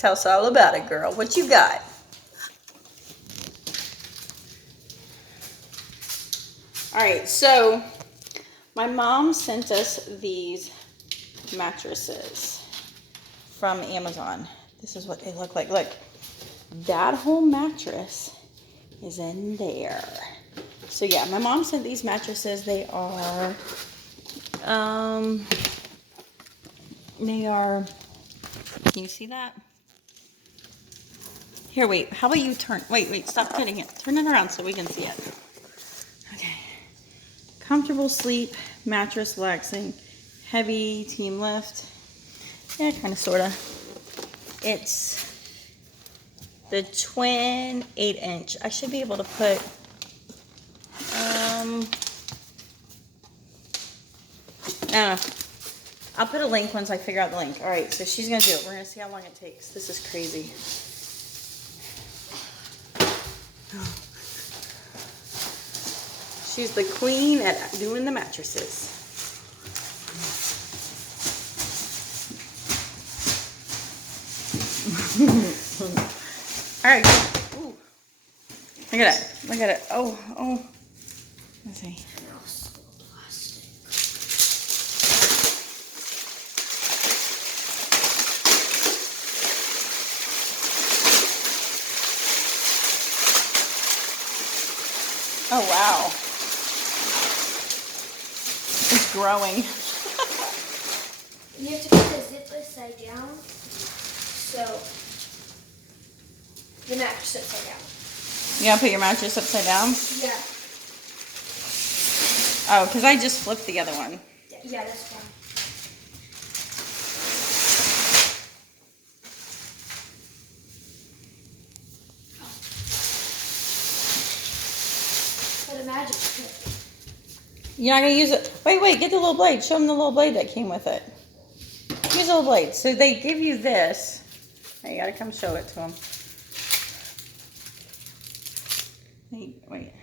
Tell us all about it, girl. What you got? All right, so my mom sent us these mattresses from Amazon. This is what they look like. Look, that whole mattress is in there. So yeah, my mom sent these mattresses. They are, can you see that? Here, wait, how about you turn, wait, stop cutting it. Turn it around so we can see it. Okay. Comfortable sleep, mattress relaxing, heavy team lift. Yeah, kind of, sort of. It's the twin 8-inch. I should be able to put, I don't know. I'll put a link once I figure out the link. All right, so she's going to do it. We're going to see how long it takes. This is crazy. She's the queen at doing the mattresses. All right. Ooh. Look at it. Look at it. Oh. Let's see. Oh, wow. It's growing. You have to put the zip upside down, so the mattress upside down. You gotta put your mattress upside down? Yeah. Oh, because I just flipped the other one. Yeah, that's fine. What a magic trick. You're not gonna use it. Wait, get the little blade. Show them the little blade that came with it. Use the little blade. So they give you this. Now you gotta come show it to them. Wait.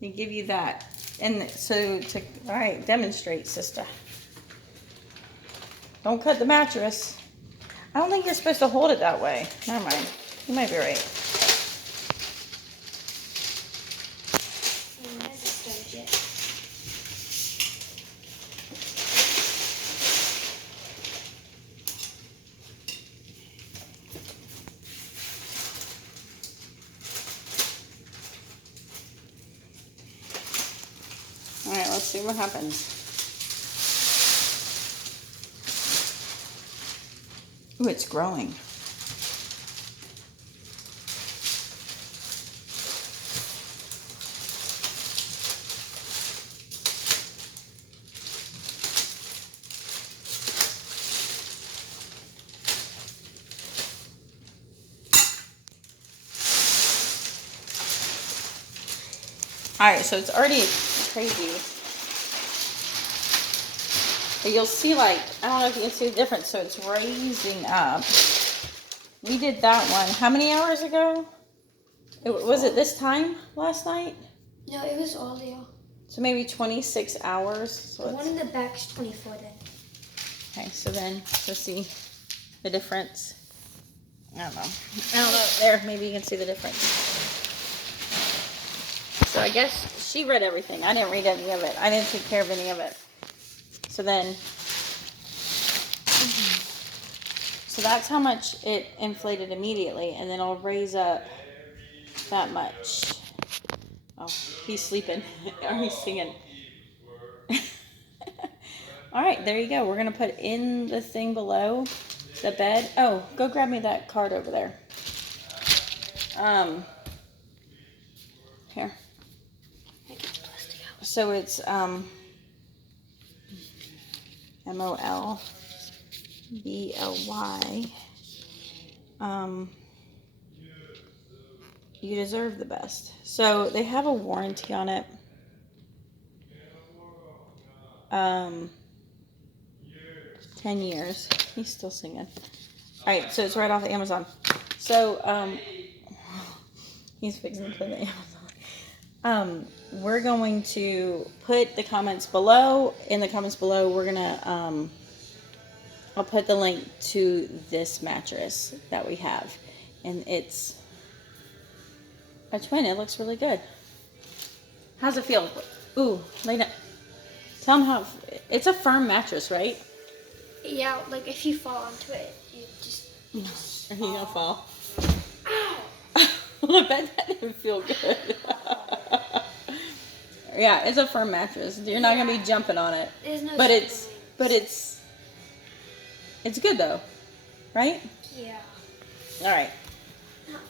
They give you that. And so all right, demonstrate, sister. Don't cut the mattress. I don't think you're supposed to hold it that way. Never mind. You might be right. All right, let's see what happens. Ooh, it's growing. All right, so it's already crazy. But you'll see, like, I don't know if you can see the difference. So it's raising up. We did that one. How many hours ago? Was it this time last night? No, it was earlier. So maybe 26 hours. So the one in the back's 24 then. Okay, so then let's see the difference. I don't know. There, maybe you can see the difference. So I guess she read everything. I didn't read any of it. I didn't take care of any of it. So then, so that's how much it inflated immediately, and then it'll raise up that much. Oh, he's sleeping. Or he's singing. All right, there you go. We're going to put in the thing below the bed. Oh, go grab me that card over there. Here. So it's MOLBLY. You deserve the best. So they have a warranty on it. 10 years. He's still singing. All right, so it's right off of Amazon. So he's fixing to put the Amazon. We're going to put the comments below. In the comments below, we're gonna I'll put the link to this mattress that we have. And it's a twin. It looks really good. How's it feel? Ooh, lay down. Tell them how. It's a firm mattress, right? Yeah, like if you fall onto it, you just Are you gonna fall? ow! I bet that didn't feel good. Yeah, it's a firm mattress. You're not gonna be jumping on it. There's no But springs. it's good though, right? Yeah. All right.